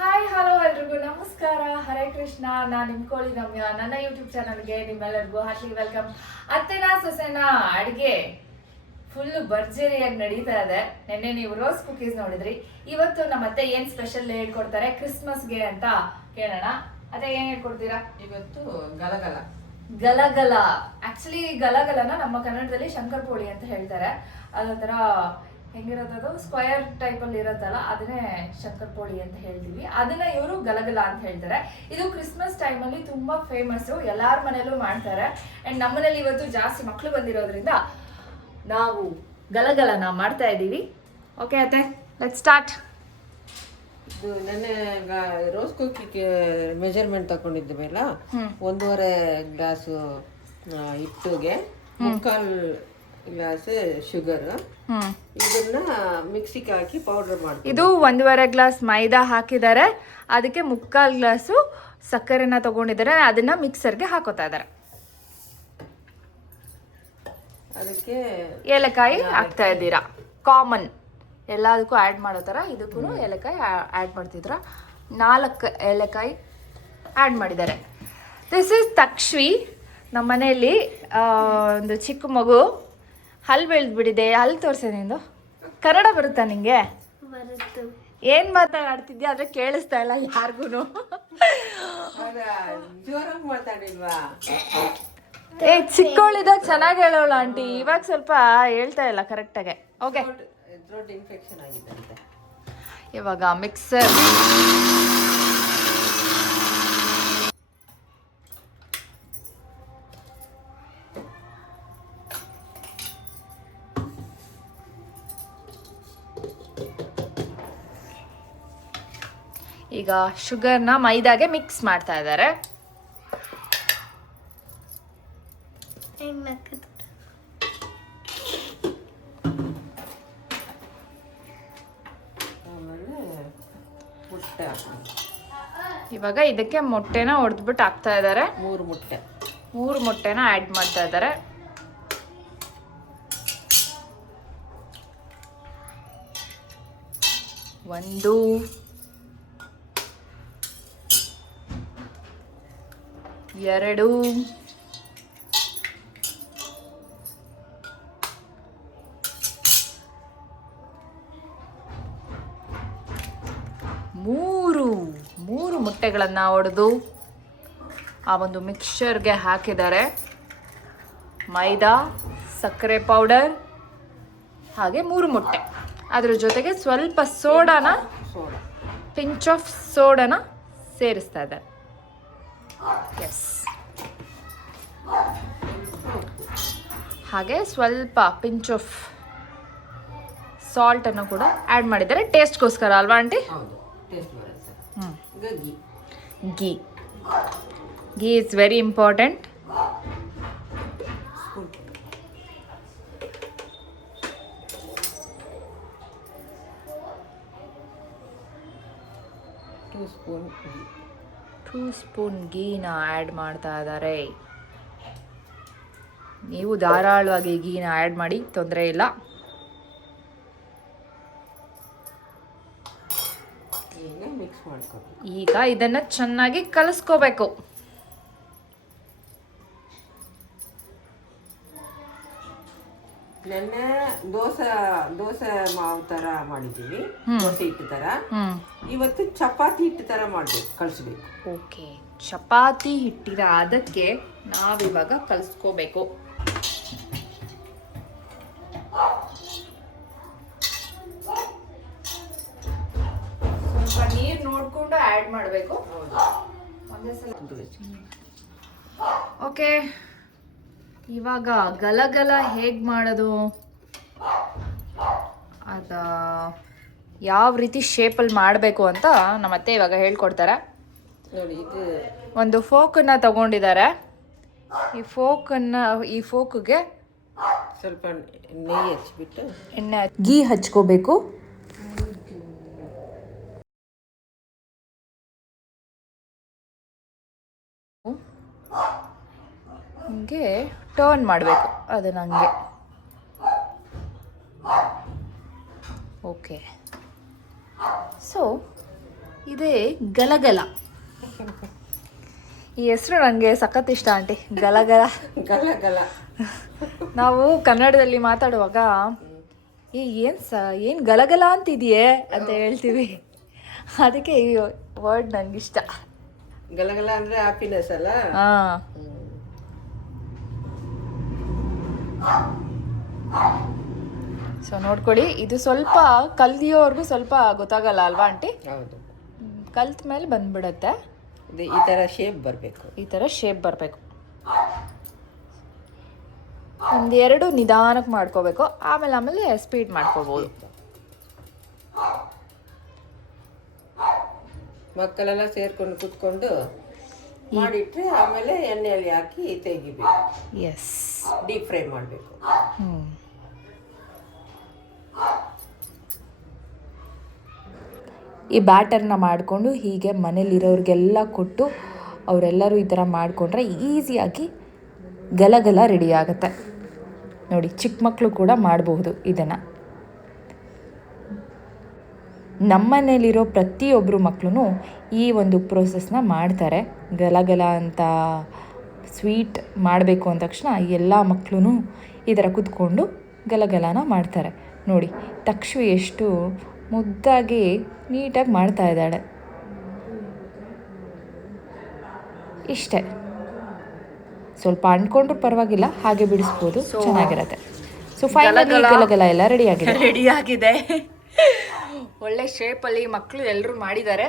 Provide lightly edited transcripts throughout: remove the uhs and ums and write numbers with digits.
Hi hello ಎಲ್ರಿಗೂ ನಮಸ್ಕಾರ, ಹರೇ ಕೃಷ್ಣ. ನಾನು ನಿಮ್ಮ ಕೋಳಿ ರಮ್ಯಾ. ನನ್ನ ಯೂಟ್ಯೂಬ್ ಚಾನಲ್ಗೆ ನಿಮ್ಮೆಲ್ಲರಿಗೂ ಹಾರ್ಟ್ಲಿ ವೆಲ್ಕಮ್. ಅತ್ತೆನ ಸೊಸೆನ ಅಡುಗೆ ಫುಲ್ ಭರ್ಜರಿಯಾಗಿ ನಡೀತಾ ಇದೆ. ನಿನ್ನೆ ನೀವು ರೋಸ್ ಕುಕೀಸ್ ನೋಡಿದ್ರಿ. ಇವತ್ತು ನಮ್ಮ ಅತ್ತೆ ಏನು ಸ್ಪೆಷಲ್ ಹೇಳ್ಕೊಡ್ತಾರೆ ಕ್ರಿಸ್ಮಸ್ಗೆ ಅಂತ ಕೇಳೋಣ. ಅತ್ತೆ ಏನು ಹೇಳ್ಕೊಡ್ತೀರಾ ಇವತ್ತು? ಗಲಗಲ. ಗಲಗಲ ಆಕ್ಚುಲಿ ಗಲಗಲನ ನಮ್ಮ ಕನ್ನಡದಲ್ಲಿ ಶಂಕರ್ ಪೋಳಿ ಅಂತ ಹೇಳ್ತಾರೆ. ಅದೊಂಥರ ಹೆಂಗಿರೋದು, ಸ್ಕ್ವಯರ್ ಟೈಪ್ ಅಲ್ಲಿ ಇರುತ್ತಲ್ಲ, ಅದನ್ನೇ ಶಂಕರ್ ಪೋಳಿ ಅಂತ ಹೇಳ್ತೀವಿ. ಅದನ್ನ ಇವರು ಗಲಗಲ ಅಂತ ಹೇಳ್ತಾರೆ. ಇದು ಕ್ರಿಸ್ಮಸ್ ಟೈಮ್ ಅಲ್ಲಿ ತುಂಬಾ ಫೇಮಸ್, ಎಲ್ಲಾರ ಮನೇಲೂ ಮಾಡ್ತಾರೆ. ಅಂಡ್ ನಮ್ಮನೇಲಿ ಇವತ್ತು ಜಾಸ್ತಿ ಮಕ್ಕಳು ಬಂದಿರೋದ್ರಿಂದ ನಾವು ಗಲಗಲನ ಮಾಡ್ತಾ ಇದ್ದೀವಿ. ಓಕೆ ಅತ್ತೆ, ಲೆಟ್ಸ್ ಸ್ಟಾರ್ಟ್. ಇದು ನೆನ್ನೆ ರೋಸ್ ಕುಕ್ಕಿಗೆ ಮೆಜರ್ಮೆಂಟ್ ತಗೊಂಡಿದ್ದೀವಲ್ಲ, 1.5 ಗ್ಲಾಸು ಹಿಟ್ಟಿಗೆ 3/4 ಗ್ಲಾಸ್ ಶುಗರ್, ಇದನ್ನ ಮಿಕ್ಸಿಗೆ ಹಾಕಿ ಪೌಡರ್ ಮಾಡಿ. ಇದು 1.5 ಗ್ಲಾಸ್ ಮೈದಾ ಹಾಕಿದ್ದಾರೆ, ಅದಕ್ಕೆ 3/4 ಗ್ಲಾಸು ಸಕ್ಕರೆನ ತಗೊಂಡಿದ್ದಾರೆ. ಅದನ್ನ ಮಿಕ್ಸರ್ಗೆ ಹಾಕೋತಾ ಇದ್ದಾರೆ. ಅದಕ್ಕೆ ಏಲಕಾಯಿ ಹಾಕ್ತಾ ಇದ್ದೀರಾ, ಕಾಮನ್ ಎಲ್ಲದಕ್ಕೂ ಆ್ಯಡ್ ಮಾಡೋ ಥರ ಇದಕ್ಕೂ ಏಲಕಾಯಿ ಆ್ಯಡ್ ಮಾಡ್ತಿದ್ರ. 4 ಏಲಕಾಯಿ ಆ್ಯಡ್ ಮಾಡಿದ್ದಾರೆ. ದಿಸ್ ಇಸ್ ತಕ್ಷ್ವಿ. ನಮ್ಮ ಮನೆಯಲ್ಲಿ ಒಂದು ಚಿಕ್ಕ ಮಗು ಹಲ್ಲು ಬೆಳೆದ್ಬಿಟ್ಟಿದೆ. ಹಲ್ಲು ತೋರಿಸೆ. ನಿಂದು ಕನ್ನಡ ಬರುತ್ತಾ ನಿಂಗೆ? ಏನು ಮಾತಾಡ್ತಿದ್ಯಾ ಆದರೆ ಕೇಳಿಸ್ತಾ ಇಲ್ಲ ಯಾರಿಗೂ. ಜೋರಾಗಿ ಮಾತಾಡಿಲ್ವಾ? ಚಿಕ್ಕವಳಿದಾಗ ಚೆನ್ನಾಗಿ ಹೇಳೋಳು ಆಂಟಿ, ಇವಾಗ ಸ್ವಲ್ಪ ಹೇಳ್ತಾ ಇಲ್ಲ ಕರೆಕ್ಟಾಗೆ. ಓಕೆ, ಥ್ರೋಟ್ ಇನ್ಫೆಕ್ಷನ್ ಆಗಿದೆ ಅಂತ. ಇವಾಗ ಮಿಕ್ಸರ್ ಈಗ ಶುಗರ್ನ ಮೈದಾಗೆ ಮಿಕ್ಸ್ ಮಾಡ್ತಾ ಇದ್ದಾರೆ. ಇವಾಗ ಇದಕ್ಕೆ ಮೊಟ್ಟೆನ ಹೊಡೆದ್ಬಿಟ್ಟು ಹಾಕ್ತಾ ಇದ್ದಾರೆ. 3 ಮೊಟ್ಟೆನ ಆ್ಯಡ್ ಮಾಡ್ತಾ ಇದ್ದಾರೆ. ಒಂದು, 2, 3 ಮೊಟ್ಟೆಗಳನ್ನು ಹೊಡೆದು ಆ ಒಂದು ಮಿಕ್ಸ್ಚರ್ಗೆ ಹಾಕಿದ್ದಾರೆ. ಮೈದಾ, ಸಕ್ಕರೆ ಪೌಡರ್ ಹಾಗೆ 3 ಮೊಟ್ಟೆ. ಅದ್ರ ಜೊತೆಗೆ ಸ್ವಲ್ಪ ಸೋಡಾನ, ಪಿಂಚ್ ಆಫ್ ಸೋಡಾನ ಸೇರಿಸ್ತಾ ಇದ್ದಾರೆ. ಎಸ್, ಹಾಗೆ ಸ್ವಲ್ಪ ಪಿಂಚ್ ಆಫ್ ಸಾಲ್ಟನ್ನು ಕೂಡ ಆ್ಯಡ್ ಮಾಡಿದ್ದಾರೆ, ಟೇಸ್ಟ್ಗೋಸ್ಕರ ಅಲ್ವಾ aunty? Ghee is very important. Two spoon ಗೀನ ಆ್ಯಡ್ ಮಾಡ್ತಾ ಇದ್ದಾರೆ. ನೀವು ಧಾರಾಳವಾಗಿ ಗೀನ ಆ್ಯಡ್ ಮಾಡಿ, ತೊಂದರೆ ಇಲ್ಲ. ಈಗ ಇದನ್ನ ಚೆನ್ನಾಗಿ ಕಲಿಸ್ಕೋಬೇಕು. ನೆನ್ನೆ ದೋಸೆ ಮಾವು ತರ ಮಾಡಿದ್ದೀವಿ, ದೋಸೆ ಹಿಟ್ಟು ತರ. ಇವತ್ತು ಚಪಾತಿ ಹಿಟ್ಟು ತರ ಮಾಡ್ಬೇಕು, ಕಲಿಸ್ಬೇಕು. ಓಕೆ, ಚಪಾತಿ ಹಿಟ್ಟಿರ ಅದಕ್ಕೆ ನಾವಿವಾಗ ಕಲಿಸ್ಕೋಬೇಕು. ಸ್ವಲ್ಪ ನೀರು ನೋಡ್ಕೊಂಡು ಆ್ಯಡ್ ಮಾಡಬೇಕು. ಒಂದೇ ಸಲ. ಓಕೆ, ಇವಾಗ ಗಲಗಲ ಹೇಗೆ ಮಾಡೋದು, ಅದ ಯಾವ ರೀತಿ ಶೇಪಲ್ಲಿ ಮಾಡಬೇಕು ಅಂತ ನಮ್ಮತ್ತೆ ಇವಾಗ ಹೇಳ್ಕೊಡ್ತಾರೆ ನೋಡಿ. ಇದು ಒಂದು ಫೋಕನ್ನು ತಗೊಂಡಿದ್ದಾರೆ. ಈ ಫೋಕ್ಗೆ ಸ್ವಲ್ಪ ನೆಯ್ಯಿ ಹಚ್ಬಿಟ್ಟು ಗೀ ಹಚ್ಕೋಬೇಕು. ಹಿಂಗೆ ಟರ್ನ್ ಮಾಡಬೇಕು ಅದನ್ನ ಹಂಗೆ. ಓಕೆ, ಸೊ ಇದೇ ಗಲಗಲ. ಈ ಹೆಸರು ನನಗೆ ಸಖತ್ ಇಷ್ಟ ಆಂಟಿ, ಗಲಗಲ. ಗಲಗಲ. ನಾವು ಕನ್ನಡದಲ್ಲಿ ಮಾತಾಡುವಾಗ ಏನು ಗಲಗಲ ಅಂತಿದೆಯೇ ಅಂತ ಹೇಳ್ತೀವಿ, ಅದಕ್ಕೆ ಈ ವರ್ಡ್ ನನಗಿಷ್ಟ. ಗಲಗಲ ಅಂದರೆ ಹ್ಯಾಪಿನೆಸ್ ಅಲ್ಲ. ಹಾಂ. ಸೊ ನೋಡ್ಕೊಳ್ಳಿ, ಇದು ಸ್ವಲ್ಪ ಕಲ್ದಿಯೋವರೆಗೂ ಸ್ವಲ್ಪ ಗೊತ್ತಾಗಲ್ಲ ಅಲ್ವಾ ಆಂಟಿ? ಹೌದು. ಕಲ್ತ ಮೇಲೆ ಬಂದ್ಬಿಡತ್ತೆ. ಈ ಥರ ಶೇಪ್ ಬರಬೇಕು. ಈ ಥರ ಶೇಪ್ ಬರಬೇಕು. ಒಂದೆರಡು ನಿಧಾನಕ್ಕೆ ಮಾಡ್ಕೋಬೇಕು, ಆಮೇಲೆ ಸ್ಪೀಡ್ ಮಾಡ್ಕೋಬೋದು. ಮಕ್ಕಳೆಲ್ಲ ಸೇರ್ಕೊಂಡು ಕುತ್ಕೊಂಡು ಮಾಡಿಟ್ರೆ ಆಮೇಲೆ ಎಣ್ಣೆಯಲ್ಲಿ ಹಾಕಿ ತೆಗಿಬೇಕು. ಎಸ್, ಡೀಪ್ ಫ್ರೈ ಮಾಡಬೇಕು. ಈ ಬ್ಯಾಟರ್ನ ಮಾಡಿಕೊಂಡು ಹೀಗೆ ಮನೇಲಿರೋರಿಗೆಲ್ಲ ಕೊಟ್ಟು ಅವರೆಲ್ಲರೂ ಈ ಥರ ಮಾಡಿಕೊಂಡ್ರೆ ಈಸಿಯಾಗಿ ಗಲಗಲ ರೆಡಿ ಆಗುತ್ತೆ. ನೋಡಿ, ಚಿಕ್ಕ ಮಕ್ಕಳು ಕೂಡ ಮಾಡಬಹುದು ಇದನ್ನು. ನಮ್ಮನೇಲಿರೋ ಪ್ರತಿಯೊಬ್ಬರು ಮಕ್ಕಳು ಈ ಒಂದು ಪ್ರೋಸೆಸ್ನ ಮಾಡ್ತಾರೆ. ಗಲಗಲ ಅಂತ ಸ್ವೀಟ್ ಮಾಡಬೇಕು ಅಂದ ತಕ್ಷಣ ಎಲ್ಲ ಮಕ್ಕಳು ಈ ಥರ ಕೂತ್ಕೊಂಡು ಗಲಗಲನ ಮಾಡ್ತಾರೆ. ನೋಡಿ, ತಕ್ಷು ಎಷ್ಟು ಮುದ್ದಾಗಿ ನೀಟಾಗಿ ಮಾಡ್ತಾ ಇದ್ದಾಳೆ. ಇಷ್ಟೇ, ಸ್ವಲ್ಪ ಅಂಟ್ಕೊಂಡ್ರೂ ಪರವಾಗಿಲ್ಲ, ಹಾಗೆ ಬಿಡಿಸ್ಬೋದು, ಚೆನ್ನಾಗಿರತ್ತೆ. ಸೊ ಫೈನಲಿ ಗಲಗಲ ಎಲ್ಲ ರೆಡಿಯಾಗಿದೆ. ಒಳ್ಳೆ ಶೇಪಲ್ಲಿ ಮಕ್ಕಳು ಎಲ್ಲರೂ ಮಾಡಿದ್ದಾರೆ.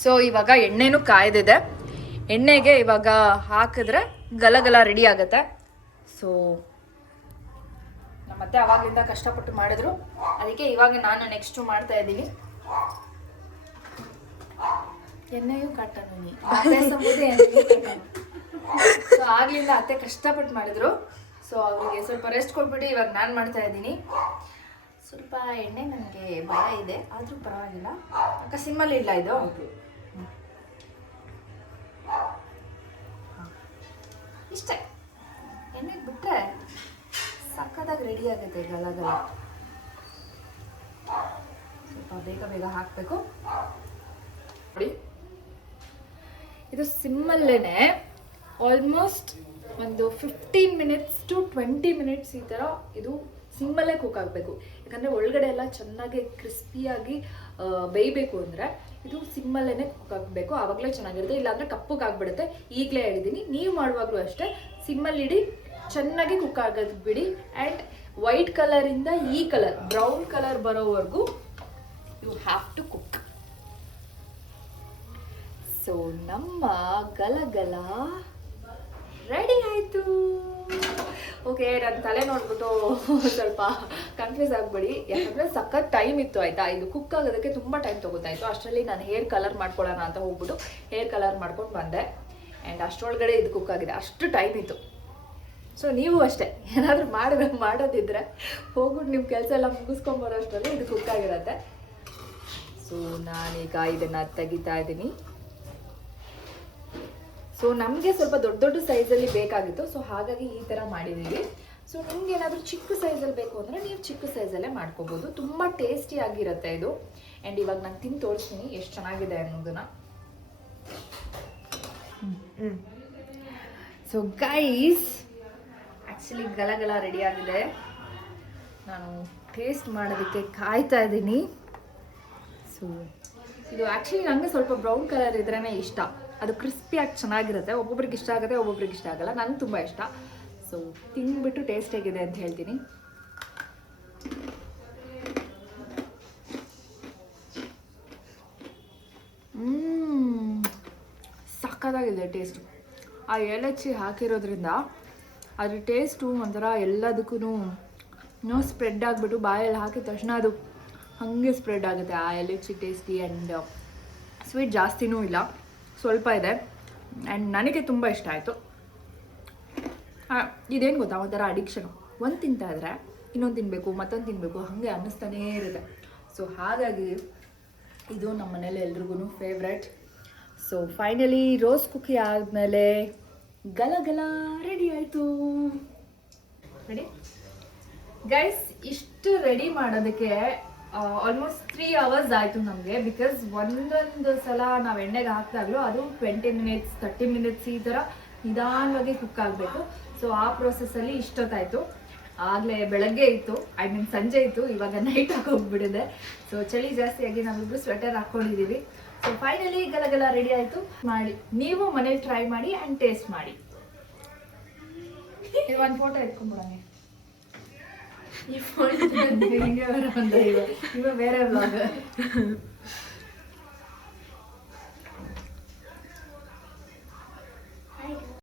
ಸೊ ಇವಾಗ ಎಣ್ಣೆನೂ ಕಾಯ್ದಿದೆ. ಎಣ್ಣೆಗೆ ಇವಾಗ ಹಾಕಿದ್ರೆ ಗಲಗಲ ರೆಡಿ ಆಗುತ್ತೆ. ಸೊ ನಮ್ಮತ್ತೆ ಅವಾಗಿಂದ ಕಷ್ಟಪಟ್ಟು ಮಾಡಿದ್ರು, ಅದಕ್ಕೆ ಇವಾಗ ನಾನು ನೆಕ್ಸ್ಟು ಮಾಡ್ತಾ ಇದ್ದೀನಿ. ಎಣ್ಣೆಯೂ ಕಟ್ಟನು ಸೊ ಆಗ್ಲಿಂದ ಅತ್ತೆ ಕಷ್ಟಪಟ್ಟು ಮಾಡಿದ್ರು. ಸೊ ಅವರಿಗೆ ಸ್ವಲ್ಪ ರೆಸ್ಟ್ ಕೊಟ್ಬಿಟ್ಟು ಇವಾಗ ನಾನು ಮಾಡ್ತಾ ಇದ್ದೀನಿ. ಸ್ವಲ್ಪ ಎಣ್ಣೆ ನನಗೆ ಭಯ ಇದೆ, ಆದರೂ ಪರವಾಗಿಲ್ಲ. ಅಕ್ಕ ಸಿಮ್ಮಲ್ಲಿ ಇಲ್ಲ ಇದು. ಇಷ್ಟೇ, ಎಣ್ಣೆಗೆ ಬಿಟ್ಟರೆ ಸಕ್ಕದಾಗಿ ರೆಡಿ ಆಗುತ್ತೆ ಗಲಗಲ. ಸ್ವಲ್ಪ ಬೇಗ ಬೇಗ ಹಾಕಬೇಕು. ನೋಡಿ, ಇದು ಸಿಮ್ಮಲ್ಲೇನೆ ಆಲ್ಮೋಸ್ಟ್ ಒಂದು 15 ಮಿನಿಟ್ಸ್ ಟು 20 ಮಿನಿಟ್ಸ್ ಈ ಥರ ಇದು ಸಿಮ್ಮಲ್ಲೇ ಕುಕ್ ಆಗಬೇಕು. ಯಾಕಂದರೆ ಒಳಗಡೆ ಎಲ್ಲ ಚೆನ್ನಾಗಿ ಕ್ರಿಸ್ಪಿಯಾಗಿ ಬೇಯಬೇಕು ಅಂದರೆ ಇದು ಸಿಮ್ಮಲ್ಲೇ ಕುಕ್ ಆಗಬೇಕು, ಆವಾಗಲೇ ಚೆನ್ನಾಗಿರುತ್ತೆ. ಇಲ್ಲಾಂದರೆ ಕಪ್ಪಗಾಗ್ಬಿಡುತ್ತೆ. ಈಗಲೇ ಹೇಳಿದ್ದೀನಿ, ನೀವು ಮಾಡುವಾಗಲೂ ಅಷ್ಟೇ ಸಿಮ್ಮಲ್ಲಿಡಿ, ಚೆನ್ನಾಗಿ ಕುಕ್ ಆಗೋದು ಬಿಡಿ. ಆ್ಯಂಡ್ ವೈಟ್ ಕಲರಿಂದ ಈ ಕಲರ್ ಬ್ರೌನ್ ಕಲರ್ ಬರೋವರೆಗೂ you have to cook. So ನಮ್ಮ ಗಲಗಲ ರೆಡಿ ಆಯಿತು. ಓಕೆ, ನನ್ನ ತಲೆ ನೋಡ್ಬಿಟ್ಟು ಸ್ವಲ್ಪ ಕನ್ಫ್ಯೂಸ್ ಆಗಬೇಡಿ, ಯಾಕಂದರೆ ಸಖತ್ ಟೈಮ್ ಇತ್ತು ಆಯಿತಾ. ಇದು ಕುಕ್ ಆಗೋದಕ್ಕೆ ತುಂಬ ಟೈಮ್ ತೊಗೋತಾಯಿತ್ತು. ಅಷ್ಟರಲ್ಲಿ ನಾನು ಹೇರ್ ಕಲರ್ ಮಾಡ್ಕೊಳ್ಳೋಣ ಅಂತ ಹೋಗ್ಬಿಟ್ಟು ಹೇರ್ ಕಲರ್ ಮಾಡ್ಕೊಂಡು ಬಂದೆ. ಆ್ಯಂಡ್ ಅಷ್ಟರೊಳಗಡೆ ಇದು ಕುಕ್ ಆಗಿದೆ, ಅಷ್ಟು ಟೈಮ್ ಇತ್ತು. ಸೊ ನೀವು ಅಷ್ಟೇ ಏನಾದರೂ ಮಾಡೋದಿದ್ರೆ ಹೋಗ್ಬಿಟ್ಟು ನಿಮ್ಮ ಕೆಲಸ ಎಲ್ಲ ಮುಗಿಸ್ಕೊಂಬರೋ ಅಷ್ಟರಲ್ಲಿ ಇದು ಕುಕ್ ಆಗಿರುತ್ತೆ. ಸೊ ನಾನೀಗ ಇದನ್ನು ತೆಗಿತಾ ಇದ್ದೀನಿ. ಸೊ ನಮಗೆ ಸ್ವಲ್ಪ ದೊಡ್ಡ ದೊಡ್ಡ ಸೈಜಲ್ಲಿ ಬೇಕಾಗಿತ್ತು, ಸೊ ಹಾಗಾಗಿ ಈ ಥರ ಮಾಡಿದ್ದೀವಿ. ಸೊ ನಿಮ್ಗೆ ಏನಾದರೂ ಚಿಕ್ಕ ಸೈಜಲ್ಲಿ ಬೇಕು ಅಂದರೆ ನೀವು ಚಿಕ್ಕ ಸೈಜಲ್ಲೇ ಮಾಡ್ಕೋಬೋದು. ತುಂಬ ಟೇಸ್ಟಿಯಾಗಿರುತ್ತೆ ಇದು. ಆ್ಯಂಡ್ ಇವಾಗ ನಾನು ತಿಂದು ತೋರಿಸ್ತೀನಿ ಎಷ್ಟು ಚೆನ್ನಾಗಿದೆ ಅನ್ನೋದನ್ನು. ಸೊ ಗೈಸ್, ಆ್ಯಕ್ಚುಲಿ ಗಲಗಲ ರೆಡಿಯಾಗಿದೆ. ನಾನು ಟೇಸ್ಟ್ ಮಾಡೋದಕ್ಕೆ ಕಾಯ್ತಾ ಇದ್ದೀನಿ. ಸೊ ಇದು ಆ್ಯಕ್ಚುಲಿ ನನಗೆ ಸ್ವಲ್ಪ ಬ್ರೌನ್ ಕಲರ್ ಇದ್ರೇ ಇಷ್ಟ. ಅದು ಕ್ರಿಸ್ಪಿಯಾಗಿ ಚೆನ್ನಾಗಿರುತ್ತೆ. ಒಬ್ಬೊಬ್ರಿಗೆ ಇಷ್ಟ ಆಗುತ್ತೆ, ಒಬ್ಬೊಬ್ರಿಗೆ ಇಷ್ಟ ಆಗಲ್ಲ. ನನಗೆ ತುಂಬ ಇಷ್ಟ. ಸೊ ತಿಂದ್ಬಿಟ್ಟು ಟೇಸ್ಟ್ ಹೇಗಿದೆ ಅಂತ ಹೇಳ್ತೀನಿ. ಸಕ್ಕತ್ತಾಗಿದೆ ಟೇಸ್ಟು. ಆ ಏಲಕ್ಕಿ ಹಾಕಿರೋದ್ರಿಂದ ಅದ್ರ ಟೇಸ್ಟು ಒಂಥರ ಎಲ್ಲದಕ್ಕೂ ಸ್ಪ್ರೆಡ್ ಆಗಿಬಿಟ್ಟು ಬಾಯಲ್ಲಿ ಹಾಕಿದ ತಕ್ಷಣ ಅದು ಹಾಗೆ ಸ್ಪ್ರೆಡ್ ಆಗುತ್ತೆ. ಆ ಏಲಕ್ಕಿ ಟೇಸ್ಟಿ. ಆ್ಯಂಡ್ ಸ್ವೀಟ್ ಜಾಸ್ತಿನೂ ಇಲ್ಲ, ಸ್ವಲ್ಪ ಇದೆ. ಆ್ಯಂಡ್ ನನಗೆ ತುಂಬ ಇಷ್ಟ ಆಯಿತು. ಇದೇನು ಗೊತ್ತಾ, ಒಂಥರ ಅಡಿಕ್ಷನು. ಒಂದು ತಿಂತಾಯಿದ್ರೆ ಇನ್ನೊಂದು ತಿನ್ನಬೇಕು, ಮತ್ತೊಂದು ತಿನ್ನಬೇಕು, ಹಾಗೆ ಅನ್ನಿಸ್ತಾನೇ ಇರುತ್ತೆ. ಸೊ ಹಾಗಾಗಿ ಇದು ನಮ್ಮ ಮನೇಲಿ ಎಲ್ರಿಗೂ ಫೇವ್ರೆಟ್. ಸೊ ಫೈನಲಿ ರೋಸ್ ಕುಕ್ಕಿ ಆದಮೇಲೆ ಗಲಗಲ ರೆಡಿ ಆಯಿತು. ರೆಡಿ ಗೈಸ್, ಇಷ್ಟು ರೆಡಿ ಮಾಡೋದಕ್ಕೆ ಆಲ್ಮೋಸ್ಟ್ 3 hours ಆಯಿತು ನಮಗೆ. ಬಿಕಾಸ್ ಒಂದೊಂದು ಸಲ ನಾವು ಎಣ್ಣೆಗೆ ಹಾಕಿದಾಗಲೂ ಅದು 20 minutes 30 minutes ಈ ಥರ ನಿಧಾನವಾಗಿ ಕುಕ್ ಆಗಬೇಕು. ಸೊ ಆ ಪ್ರೋಸೆಸ್ಸಲ್ಲಿ ಇಷ್ಟೊತ್ತಾಯಿತು. ಆಗಲೇ ಬೆಳಗ್ಗೆ ಇತ್ತು, ಐ ಮೀನ್ ಸಂಜೆ ಇತ್ತು, ಇವಾಗ ನೈಟ್ ಹೋಗ್ಬಿಟ್ಟಿದೆ. ಸೊ ಚಳಿ ಜಾಸ್ತಿಯಾಗಿ ನಾವಿಬ್ರು ಸ್ವೆಟರ್ ಹಾಕ್ಕೊಂಡಿದ್ದೀವಿ. ಸೊ ಫೈನಲಿ ಗಲಗಲ ರೆಡಿ ಆಯಿತು. ಮಾಡಿ ನೀವು ಮನೇಲಿ ಟ್ರೈ ಮಾಡಿ ಆ್ಯಂಡ್ ಟೇಸ್ಟ್ ಮಾಡಿ. ಇದು ಒಂದು ಫೋಟೋ ಎತ್ಕೊಂಡ್ಬಿಡಂಗೆ. ಈ ಫೋನ್ ಹಿಂಗೆ ಇವ ಬೇರೆ ವ್ಲಾಗ್.